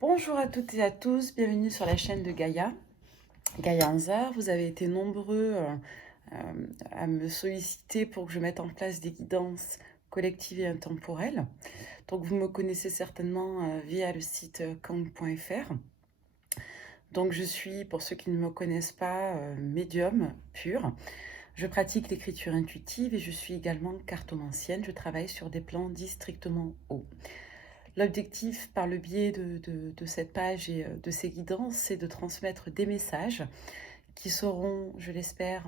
Bonjour à toutes et à tous, bienvenue sur la chaîne de Gaïa, Gaïa Anzar. Vous avez été nombreux à me solliciter pour que je mette en place des guidances collectives et intemporelles. Donc vous me connaissez certainement via le site kang.fr. Donc je suis, pour ceux qui ne me connaissent pas, médium pur. Je pratique l'écriture intuitive et je suis également cartomancienne. Je travaille sur des plans dits strictement hauts. L'objectif, par le biais de cette page et de ces guidances, c'est de transmettre des messages qui sauront, je l'espère,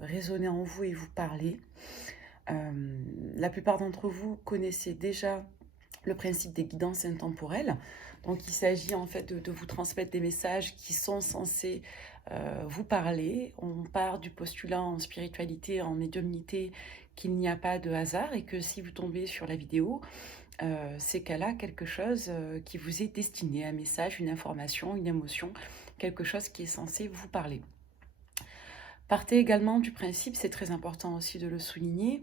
résonner en vous et vous parler. La plupart d'entre vous connaissez déjà le principe des guidances intemporelles. Donc il s'agit en fait de vous transmettre des messages qui sont censés vous parler. On part du postulat en spiritualité, en médiumnité, qu'il n'y a pas de hasard et que si vous tombez sur la vidéo, c'est qu'elle a quelque chose qui vous est destiné, un message, une information, une émotion, quelque chose qui est censé vous parler. Partez également du principe, c'est très important aussi de le souligner,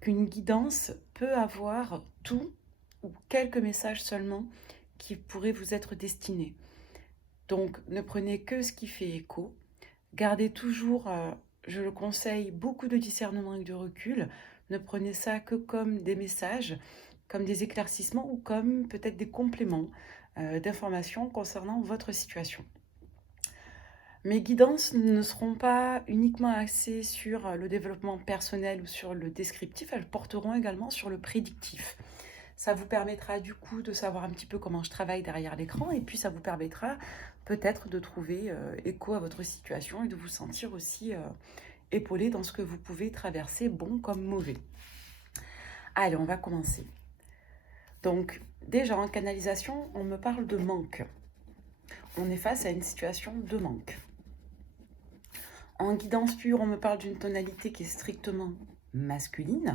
qu'une guidance peut avoir tout ou quelques messages seulement qui pourraient vous être destinés. Donc ne prenez que ce qui fait écho, gardez toujours, je le conseille, beaucoup de discernement et de recul, ne prenez ça que comme des messages, comme des éclaircissements ou comme peut-être des compléments d'informations concernant votre situation. Mes guidances ne seront pas uniquement axées sur le développement personnel ou sur le descriptif, elles porteront également sur le prédictif. Ça vous permettra du coup de savoir un petit peu comment je travaille derrière l'écran et puis ça vous permettra peut-être de trouver écho à votre situation et de vous sentir aussi épaulé dans ce que vous pouvez traverser, bon comme mauvais. Allez, on va commencer. Donc déjà en canalisation, on me parle de manque. On est face à une situation de manque. En guidance pure, on me parle d'une tonalité qui est strictement masculine.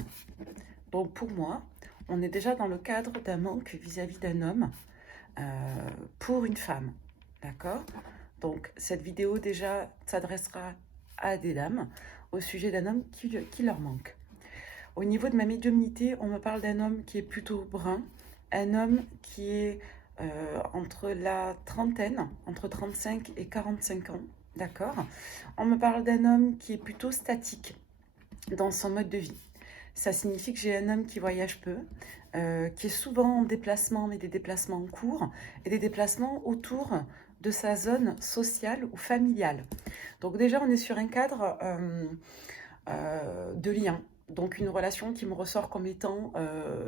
Donc pour moi, on est déjà dans le cadre d'un manque vis-à-vis d'un homme pour une femme. D'accord? Donc cette vidéo déjà s'adressera à des dames au sujet d'un homme qui leur manque. Au niveau de ma médiumnité, on me parle d'un homme qui est plutôt brun, un homme qui est entre la trentaine, entre 35 et 45 ans. D'accord? On me parle d'un homme qui est plutôt statique dans son mode de vie. Ça signifie que j'ai un homme qui voyage peu, qui est souvent en déplacement, mais des déplacements courts, et des déplacements autour de sa zone sociale ou familiale. Donc déjà, on est sur un cadre de lien. Donc une relation qui me ressort comme étant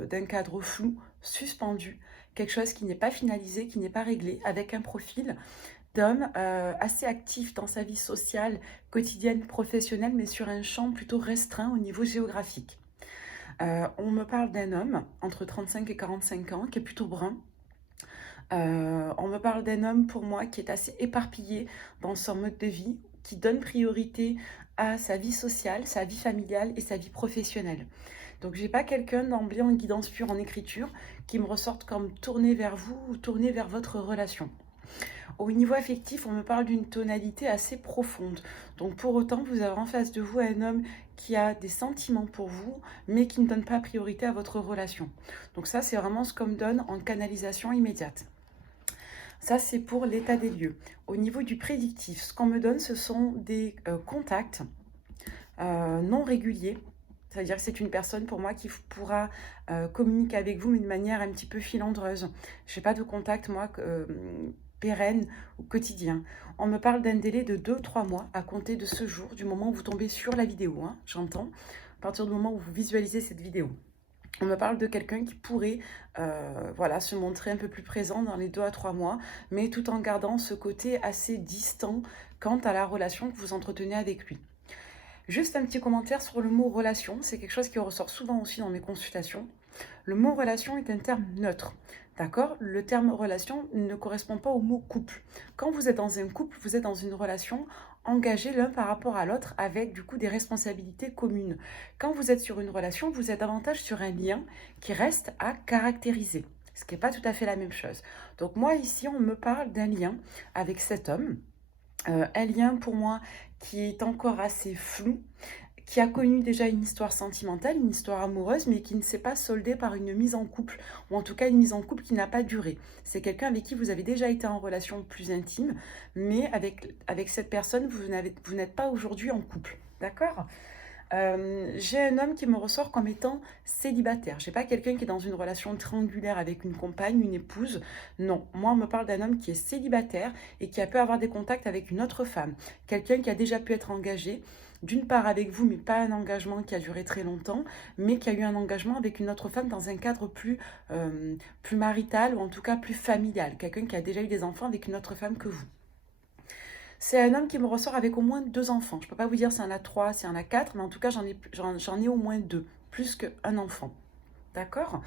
d'un cadre flou, suspendu, quelque chose qui n'est pas finalisé, qui n'est pas réglé, avec un profil d'homme assez actif dans sa vie sociale, quotidienne, professionnelle, mais sur un champ plutôt restreint au niveau géographique. On me parle d'un homme entre 35 et 45 ans qui est plutôt brun. On me parle d'un homme pour moi qui est assez éparpillé dans son mode de vie, qui donne priorité à sa vie sociale, sa vie familiale et sa vie professionnelle. Donc j'ai pas quelqu'un d'emblée en guidance pure en écriture qui me ressorte comme tourné vers vous ou tourné vers votre relation. Au niveau affectif, on me parle d'une tonalité assez profonde. Donc pour autant, vous avez en face de vous un homme qui a des sentiments pour vous, mais qui ne donne pas priorité à votre relation. Donc ça, c'est vraiment ce qu'on me donne en canalisation immédiate. Ça, c'est pour l'état des lieux. Au niveau du prédictif, ce qu'on me donne, ce sont des contacts non réguliers. C'est-à-dire que c'est une personne pour moi qui pourra communiquer avec vous, mais de manière un petit peu filandreuse. Je n'ai pas de contact, moi, pérenne ou quotidien. On me parle d'un délai de 2-3 mois à compter de ce jour, du moment où vous tombez sur la vidéo, hein, j'entends, à partir du moment où vous visualisez cette vidéo. On me parle de quelqu'un qui pourrait voilà, se montrer un peu plus présent dans les 2 à 3 mois, mais tout en gardant ce côté assez distant quant à la relation que vous entretenez avec lui. Juste un petit commentaire sur le mot relation, c'est quelque chose qui ressort souvent aussi dans mes consultations. Le mot relation est un terme neutre, d'accord? Le terme relation ne correspond pas au mot couple. Quand vous êtes dans un couple, vous êtes dans une relation engagée l'un par rapport à l'autre avec du coup des responsabilités communes. Quand vous êtes sur une relation, vous êtes davantage sur un lien qui reste à caractériser, ce qui n'est pas tout à fait la même chose. Donc moi ici, on me parle d'un lien avec cet homme, un lien pour moi qui est encore assez flou, qui a connu déjà une histoire sentimentale, une histoire amoureuse, mais qui ne s'est pas soldée par une mise en couple, ou en tout cas une mise en couple qui n'a pas duré. C'est quelqu'un avec qui vous avez déjà été en relation plus intime, mais avec cette personne, vous n'êtes pas aujourd'hui en couple. D'accord? J'ai un homme qui me ressort comme étant célibataire. J'ai pas quelqu'un qui est dans une relation triangulaire avec une compagne, une épouse. Non, moi on me parle d'un homme qui est célibataire et qui a pu avoir des contacts avec une autre femme. Quelqu'un qui a déjà pu être engagé, d'une part avec vous, mais pas un engagement qui a duré très longtemps, mais qui a eu un engagement avec une autre femme dans un cadre plus marital ou en tout cas plus familial. Quelqu'un qui a déjà eu des enfants avec une autre femme que vous. C'est un homme qui me ressort avec au moins 2 enfants. Je ne peux pas vous dire s'il y en a 3, s'il y en a 4, mais en tout cas, j'en ai au moins 2, plus qu'un enfant. D'accord?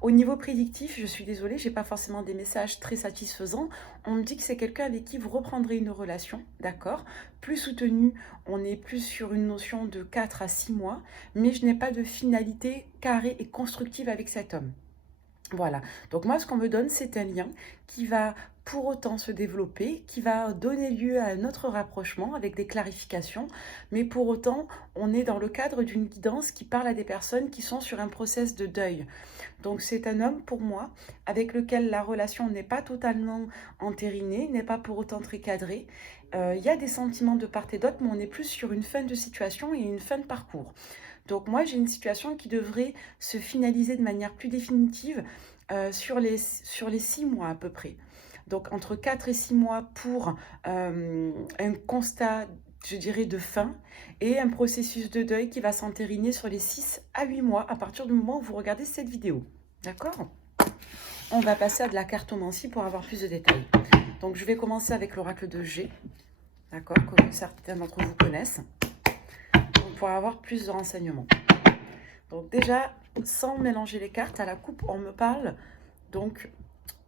Au niveau prédictif, je suis désolée, j'ai pas forcément des messages très satisfaisants. On me dit que c'est quelqu'un avec qui vous reprendrez une relation, d'accord? Plus soutenu, on est plus sur une notion de 4 à 6 mois, mais je n'ai pas de finalité carrée et constructive avec cet homme. Voilà, donc moi ce qu'on me donne c'est un lien qui va pour autant se développer, qui va donner lieu à un autre rapprochement avec des clarifications, mais pour autant on est dans le cadre d'une guidance qui parle à des personnes qui sont sur un process de deuil. Donc c'est un homme pour moi avec lequel la relation n'est pas totalement entérinée, n'est pas pour autant très cadrée. Il y a des sentiments de part et d'autre, mais on est plus sur une fin de situation et une fin de parcours. Donc moi, j'ai une situation qui devrait se finaliser de manière plus définitive sur les 6 mois à peu près. Donc entre 4 et 6 mois pour un constat, je dirais, de fin et un processus de deuil qui va s'entériner sur les 6 à 8 mois à partir du moment où vous regardez cette vidéo. D'accord? On va passer à de la cartomancie pour avoir plus de détails. Donc je vais commencer avec l'oracle de G, d'accord, que certains d'entre vous connaissent, pour avoir plus de renseignements. Donc déjà, sans mélanger les cartes, à la coupe, on me parle donc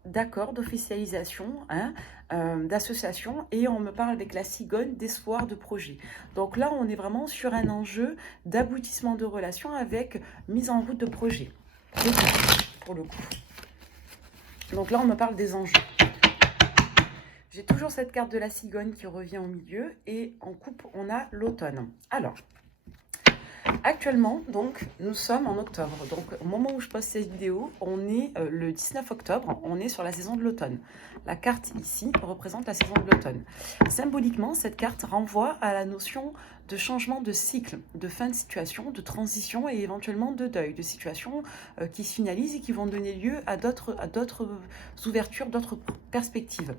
d'accord, d'officialisation, hein, d'association, et on me parle avec la cigogne d'espoir, de projet. Donc là, on est vraiment sur un enjeu d'aboutissement de relation avec mise en route de projet, pour le coup. Donc là, on me parle des enjeux. J'ai toujours cette carte de la cigogne qui revient au milieu, et en coupe, on a l'automne. Alors, actuellement, donc, nous sommes en octobre. Donc, au moment où je poste cette vidéo, on est le 19 octobre, on est sur la saison de l'automne. La carte ici représente la saison de l'automne. Symboliquement, cette carte renvoie à la notion de changement de cycle, de fin de situation, de transition et éventuellement de deuil, de situations qui se finalisent et qui vont donner lieu à d'autres ouvertures, d'autres perspectives.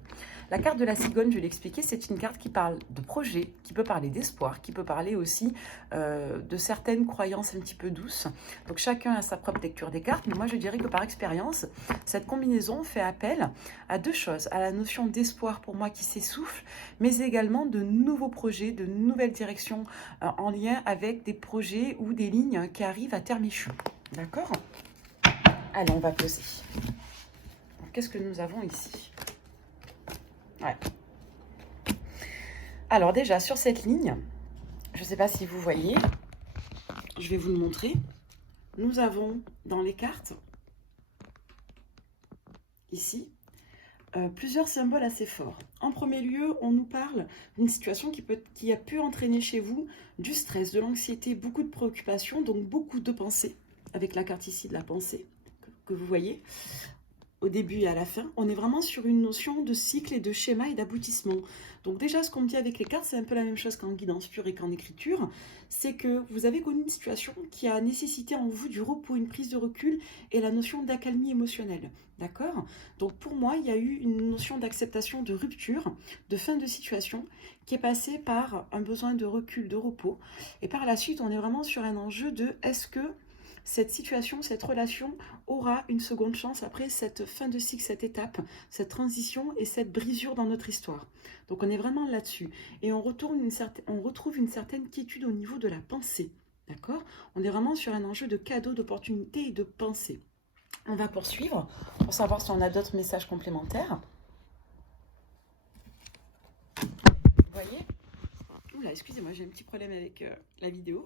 La carte de la cigogne, je l'ai expliqué, c'est une carte qui parle de projet, qui peut parler d'espoir, qui peut parler aussi de certaines croyances un petit peu douces. Donc chacun a sa propre lecture des cartes, mais moi je dirais que par expérience, cette combinaison fait appel à 2 choses, à la notion d'espoir pour moi qui s'essouffle, mais également de nouveaux projets, de nouvelles directions en lien avec des projets ou des lignes qui arrivent à terme échu. D'accord? Allez, on va poser. Qu'est-ce que nous avons ici? Ouais. Alors déjà, sur cette ligne, je ne sais pas si vous voyez, je vais vous le montrer. Nous avons dans les cartes, ici, plusieurs symboles assez forts. En premier lieu, on nous parle d'une situation qui a pu entraîner chez vous du stress, de l'anxiété, beaucoup de préoccupations, donc beaucoup de pensées, avec la carte ici de la pensée que vous voyez. Au début et à la fin, on est vraiment sur une notion de cycle et de schéma et d'aboutissement. Donc déjà, ce qu'on me dit avec les cartes, c'est un peu la même chose qu'en guidance pure et qu'en écriture, c'est que vous avez connu une situation qui a nécessité en vous du repos, une prise de recul et la notion d'accalmie émotionnelle. D'accord? Donc pour moi, il y a eu une notion d'acceptation de rupture, de fin de situation, qui est passée par un besoin de recul, de repos. Et par la suite, on est vraiment sur un enjeu de est-ce que cette situation, cette relation aura une seconde chance après cette fin de cycle, cette étape, cette transition et cette brisure dans notre histoire. Donc on est vraiment là-dessus. Et on retrouve une certaine quiétude au niveau de la pensée. D'accord? On est vraiment sur un enjeu de cadeau, d'opportunité et de pensée. On va poursuivre pour savoir si on a d'autres messages complémentaires. Vous voyez? Oula, excusez-moi, j'ai un petit problème avec la vidéo.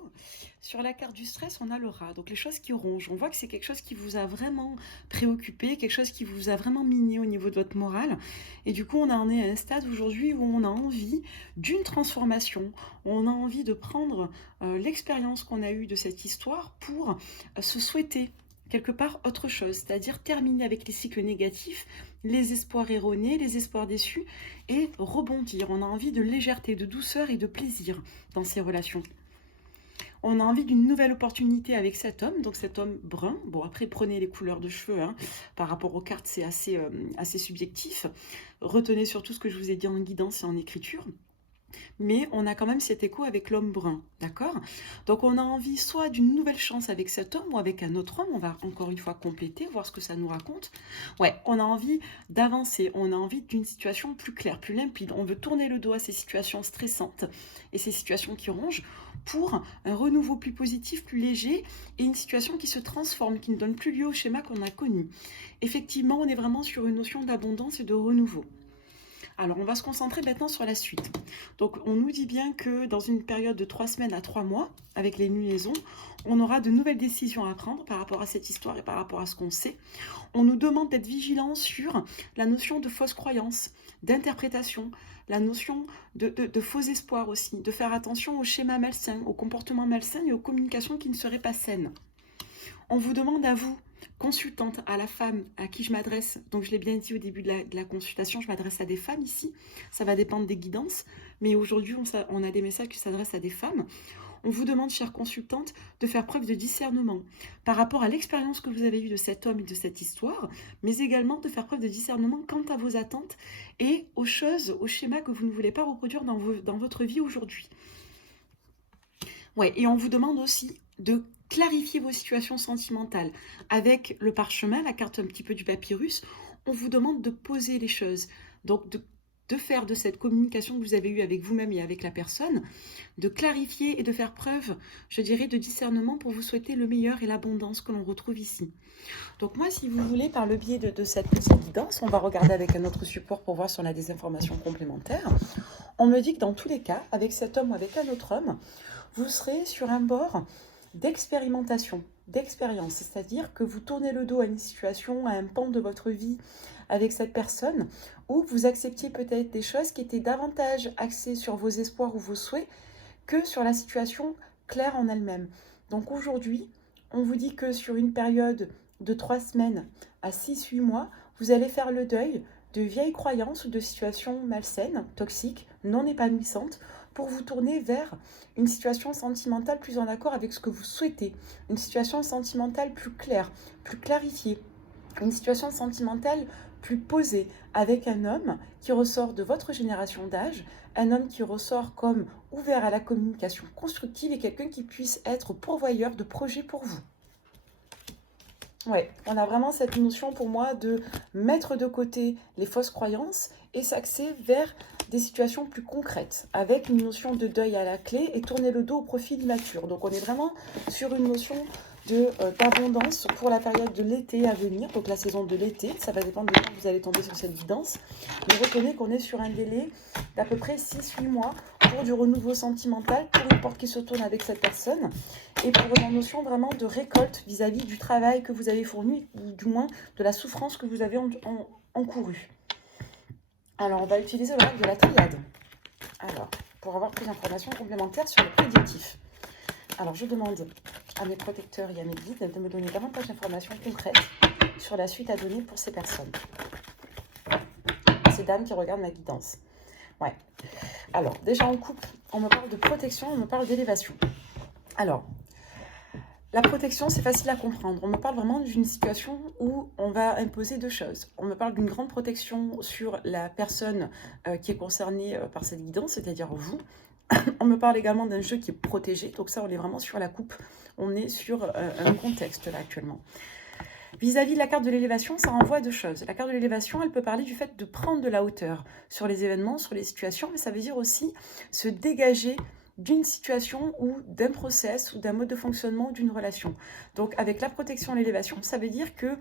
Sur la carte du stress, on a le rat, donc les choses qui rongent. On voit que c'est quelque chose qui vous a vraiment préoccupé, quelque chose qui vous a vraiment miné au niveau de votre morale. Et du coup, on en est à un stade aujourd'hui où on a envie d'une transformation. On a envie de prendre l'expérience qu'on a eue de cette histoire pour se souhaiter quelque part autre chose, c'est-à-dire terminer avec les cycles négatifs, les espoirs erronés, les espoirs déçus, et rebondir. On a envie de légèreté, de douceur et de plaisir dans ces relations. On a envie d'une nouvelle opportunité avec cet homme, donc cet homme brun. Bon, après, prenez les couleurs de cheveux, hein. Par rapport aux cartes, c'est assez subjectif. Retenez surtout ce que je vous ai dit en guidance et en écriture. Mais on a quand même cet écho avec l'homme brun, d'accord? Donc on a envie soit d'une nouvelle chance avec cet homme ou avec un autre homme, on va encore une fois compléter, voir ce que ça nous raconte. Ouais, on a envie d'avancer, on a envie d'une situation plus claire, plus limpide, on veut tourner le dos à ces situations stressantes et ces situations qui rongent pour un renouveau plus positif, plus léger et une situation qui se transforme, qui ne donne plus lieu au schéma qu'on a connu. Effectivement, on est vraiment sur une notion d'abondance et de renouveau. Alors, on va se concentrer maintenant sur la suite. Donc, on nous dit bien que dans une période de 3 semaines à 3 mois, avec les lunaisons, on aura de nouvelles décisions à prendre par rapport à cette histoire et par rapport à ce qu'on sait. On nous demande d'être vigilant sur la notion de fausse croyance, d'interprétation, la notion de faux espoirs aussi, de faire attention aux schémas malsains, aux comportements malsains et aux communications qui ne seraient pas saines. On vous demande à vous, consultante, à la femme à qui je m'adresse, donc je l'ai bien dit au début de la consultation, je m'adresse à des femmes ici, ça va dépendre des guidances, mais aujourd'hui on a des messages qui s'adressent à des femmes. On vous demande, chère consultante, de faire preuve de discernement par rapport à l'expérience que vous avez eue de cet homme et de cette histoire, mais également de faire preuve de discernement quant à vos attentes et aux choses, aux schémas que vous ne voulez pas reproduire dans votre vie aujourd'hui. Ouais, et on vous demande aussi de clarifier vos situations sentimentales. Avec le parchemin, la carte un petit peu du papyrus, on vous demande de poser les choses. Donc de faire de cette communication que vous avez eue avec vous-même et avec la personne, de clarifier et de faire preuve, je dirais, de discernement pour vous souhaiter le meilleur et l'abondance que l'on retrouve ici. Donc moi, si vous voulez, par le biais de cette petite guidance, on va regarder avec un autre support pour voir si on a des informations complémentaires. On me dit que dans tous les cas, avec cet homme ou avec un autre homme, vous serez sur un bord d'expérimentation, d'expérience, c'est-à-dire que vous tournez le dos à une situation, à un pan de votre vie avec cette personne, où vous acceptiez peut-être des choses qui étaient davantage axées sur vos espoirs ou vos souhaits que sur la situation claire en elle-même. Donc aujourd'hui, on vous dit que sur une période de 3 semaines à 6-8 mois, vous allez faire le deuil de vieilles croyances ou de situations malsaines, toxiques, non épanouissantes, pour vous tourner vers une situation sentimentale plus en accord avec ce que vous souhaitez, une situation sentimentale plus claire, plus clarifiée, une situation sentimentale plus posée, avec un homme qui ressort de votre génération d'âge, un homme qui ressort comme ouvert à la communication constructive et quelqu'un qui puisse être pourvoyeur de projets pour vous. Ouais, on a vraiment cette notion pour moi de mettre de côté les fausses croyances et s'axer vers des situations plus concrètes, avec une notion de deuil à la clé et tourner le dos au profil mature. Donc on est vraiment sur une notion d'abondance pour la période de l'été à venir, donc la saison de l'été, ça va dépendre de quand vous allez tomber sur cette guidance. Mais retenez qu'on est sur un délai d'à peu près 6-8 mois pour du renouveau sentimental, pour une porte qui se tourne avec cette personne, et pour une notion vraiment de récolte vis-à-vis du travail que vous avez fourni, ou du moins de la souffrance que vous avez encourue. Alors, on va utiliser le règle de la triade. Alors, pour avoir plus d'informations complémentaires sur le prédictif. Alors, je demande à mes protecteurs et à mes guides de me donner davantage d'informations concrètes sur la suite à donner pour ces personnes. Ces dames qui regardent ma guidance. Ouais. Alors, déjà en couple, on me parle de protection, on me parle d'élévation. Alors, la protection, c'est facile à comprendre. On me parle vraiment d'une situation où on va imposer deux choses. On me parle d'une grande protection sur la personne qui est concernée par cette guidance, c'est-à-dire vous. On me parle également d'un jeu qui est protégé. Donc ça, on est vraiment sur la coupe. On est sur un contexte là actuellement. Vis-à-vis de la carte de l'élévation, ça renvoie à deux choses. La carte de l'élévation, elle peut parler du fait de prendre de la hauteur sur les événements, sur les situations, mais ça veut dire aussi se dégager d'une situation ou d'un process ou d'un mode de fonctionnement d'une relation. Donc avec la protection et l'élévation, ça veut dire que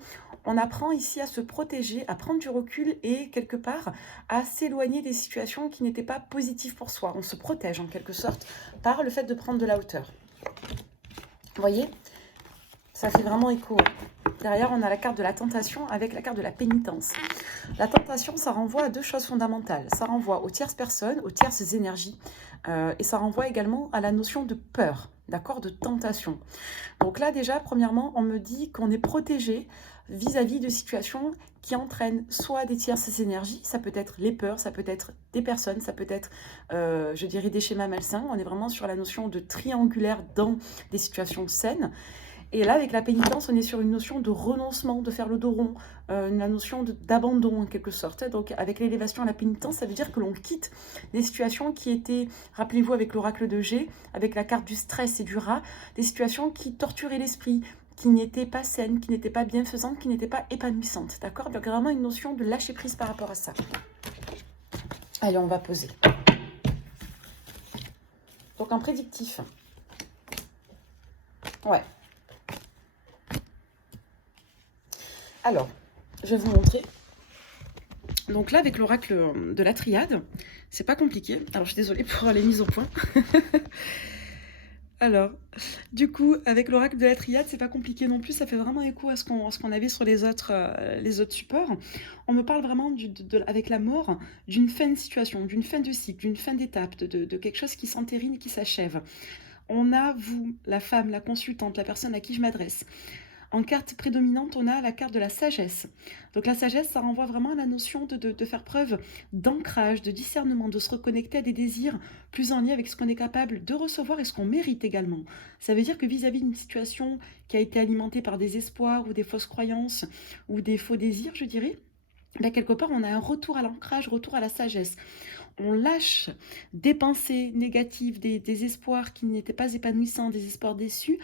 on apprend ici à se protéger, à prendre du recul et quelque part à s'éloigner des situations qui n'étaient pas positives pour soi. On se protège en quelque sorte par le fait de prendre de la hauteur. Vous voyez, ça fait vraiment écho. Derrière, on a la carte de la tentation avec la carte de la pénitence. La tentation, ça renvoie à deux choses fondamentales. Ça renvoie aux tierces personnes, aux tierces énergies, et ça renvoie également à la notion de peur, d'accord, de tentation. Donc là, déjà, premièrement, on me dit qu'on est protégé vis-à-vis de situations qui entraînent soit des tierces énergies, ça peut être les peurs, ça peut être des personnes, ça peut être, je dirais, des schémas malsains. On est vraiment sur la notion de triangulaire dans des situations saines. Et là, avec la pénitence, on est sur une notion de renoncement, de faire le dos rond, la notion d'abandon en quelque sorte. Donc avec l'élévation à la pénitence, ça veut dire que l'on quitte des situations qui étaient, rappelez-vous avec l'oracle de G, avec la carte du stress et du rat, des situations qui torturaient l'esprit, qui n'étaient pas saines, qui n'étaient pas bienfaisantes, qui n'étaient pas épanouissantes. D'accord? Donc vraiment une notion de lâcher prise par rapport à ça. Allez, on va poser. Donc un prédictif. Ouais. Alors, je vais vous montrer. Donc là, avec l'oracle de la triade, c'est pas compliqué. Alors, je suis désolée pour les mises au point. Alors, du coup, avec l'oracle de la triade, c'est pas compliqué non plus. Ça fait vraiment écho à ce qu'on avait sur les autres supports. On me parle vraiment, avec la mort, d'une fin de situation, d'une fin de cycle, d'une fin d'étape, de quelque chose qui s'entérine et qui s'achève. On a, vous, la femme, la consultante, la personne à qui je m'adresse. En carte prédominante, on a la carte de la sagesse. Donc la sagesse, ça renvoie vraiment à la notion de faire preuve d'ancrage, de discernement, de se reconnecter à des désirs plus en lien avec ce qu'on est capable de recevoir et ce qu'on mérite également. Ça veut dire que vis-à-vis d'une situation qui a été alimentée par des espoirs ou des fausses croyances ou des faux désirs, je dirais, là, quelque part, on a un retour à l'ancrage, retour à la sagesse. On lâche des pensées négatives, des espoirs qui n'étaient pas épanouissants, des espoirs déçus,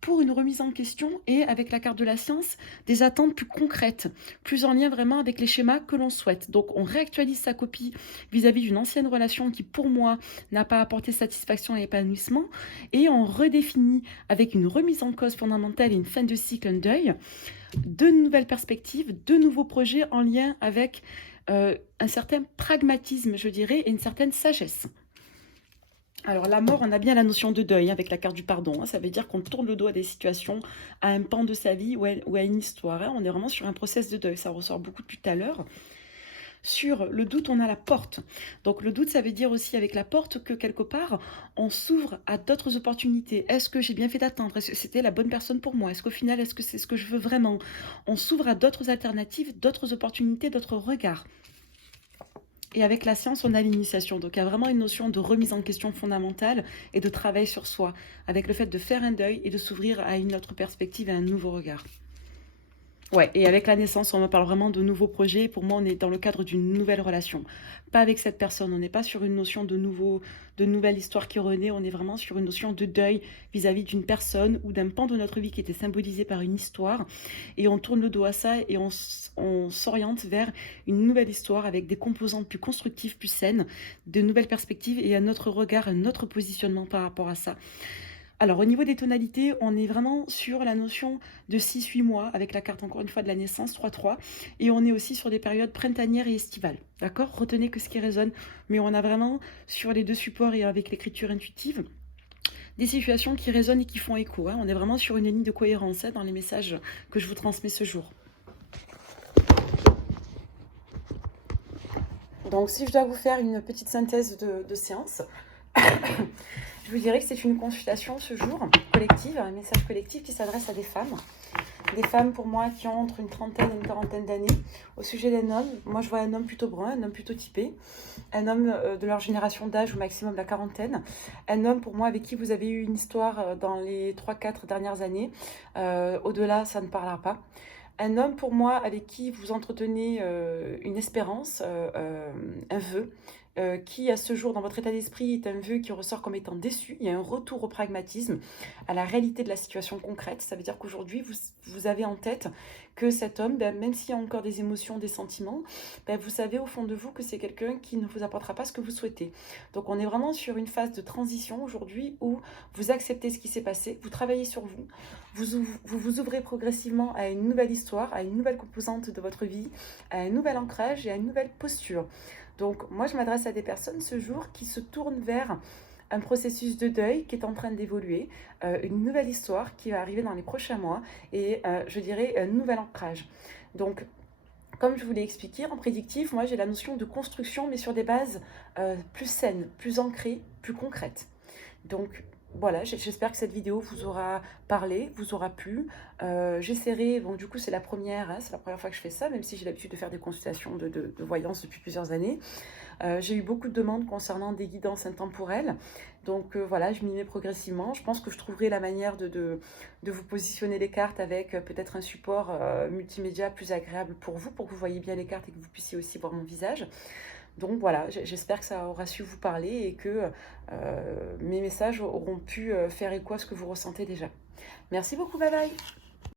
pour une remise en question et, avec la carte de la science, des attentes plus concrètes, plus en lien vraiment avec les schémas que l'on souhaite. Donc on réactualise sa copie vis-à-vis d'une ancienne relation qui, pour moi, n'a pas apporté satisfaction et épanouissement, et on redéfinit avec une remise en cause fondamentale et une fin de cycle, un deuil, de nouvelles perspectives, de nouveaux projets en lien avec un certain pragmatisme, je dirais, et une certaine sagesse. Alors la mort, on a bien la notion de deuil avec la carte du pardon. Ça veut dire qu'on tourne le dos à des situations, à un pan de sa vie ou à une histoire. On est vraiment sur un process de deuil. Ça ressort beaucoup depuis tout à l'heure. Sur le doute, on a la porte. Donc le doute, ça veut dire aussi avec la porte que quelque part, on s'ouvre à d'autres opportunités. Est-ce que j'ai bien fait d'attendre? Est-ce que c'était la bonne personne pour moi? Est-ce qu'au final, est-ce que c'est ce que je veux vraiment? On s'ouvre à d'autres alternatives, d'autres opportunités, d'autres regards. Et avec la science, on a l'initiation. Donc il y a vraiment une notion de remise en question fondamentale et de travail sur soi, avec le fait de faire un deuil et de s'ouvrir à une autre perspective et à un nouveau regard. Ouais, et avec la naissance, on me parle vraiment de nouveaux projets. Pour moi, on est dans le cadre d'une nouvelle relation. Pas avec cette personne, on n'est pas sur une notion de nouvelle histoire qui renaît, on est vraiment sur une notion de deuil vis-à-vis d'une personne ou d'un pan de notre vie qui était symbolisé par une histoire. Et on tourne le dos à ça et on s'oriente vers une nouvelle histoire avec des composantes plus constructives, plus saines, de nouvelles perspectives et un autre regard, un autre positionnement par rapport à ça. Alors, au niveau des tonalités, on est vraiment sur la notion de 6-8 mois, avec la carte, encore une fois, de la naissance, 3-3. Et on est aussi sur des périodes printanières et estivales. D'accord? Retenez que ce qui résonne. Mais on a vraiment, sur les deux supports et avec l'écriture intuitive, des situations qui résonnent et qui font écho. On est vraiment sur une ligne de cohérence dans les messages que je vous transmets ce jour. Donc, si je dois vous faire une petite synthèse de séance, je vous dirais que c'est une consultation ce jour, collective, un message collectif qui s'adresse à des femmes. Des femmes pour moi qui ont entre une trentaine et une quarantaine d'années. Au sujet d'un homme, moi je vois un homme plutôt brun, un homme plutôt typé. Un homme de leur génération d'âge, au maximum la quarantaine. Un homme pour moi avec qui vous avez eu une histoire dans les 3-4 dernières années. Au-delà, ça ne parlera pas. Un homme pour moi avec qui vous entretenez une espérance, un vœu, qui à ce jour dans votre état d'esprit est un vœu qui ressort comme étant déçu. Il y a un retour au pragmatisme, à la réalité de la situation concrète. Ça veut dire qu'aujourd'hui, vous avez en tête que cet homme, ben, même s'il y a encore des émotions, des sentiments, ben, vous savez au fond de vous que c'est quelqu'un qui ne vous apportera pas ce que vous souhaitez. Donc on est vraiment sur une phase de transition aujourd'hui où vous acceptez ce qui s'est passé, vous travaillez sur vous, vous ouvrez progressivement à une nouvelle histoire, à une nouvelle composante de votre vie, à un nouvel ancrage et à une nouvelle posture. Donc moi, je m'adresse à des personnes ce jour qui se tournent vers un processus de deuil qui est en train d'évoluer, une nouvelle histoire qui va arriver dans les prochains mois et je dirais un nouvel ancrage. Donc, comme je vous l'ai expliqué, en prédictif, moi j'ai la notion de construction, mais sur des bases plus saines, plus ancrées, plus concrètes. Donc voilà, j'espère que cette vidéo vous aura parlé, vous aura plu. J'essaierai, bon du coup c'est la première, hein, c'est la première fois que je fais ça, même si j'ai l'habitude de faire des consultations de voyance depuis plusieurs années. J'ai eu beaucoup de demandes concernant des guidances intemporelles. Donc voilà, je m'y mets progressivement. Je pense que je trouverai la manière de vous positionner les cartes avec peut-être un support multimédia plus agréable pour que vous voyez bien les cartes et que vous puissiez aussi voir mon visage. Donc voilà, j'espère que ça aura su vous parler et que mes messages auront pu faire écho à ce que vous ressentez déjà. Merci beaucoup, bye bye!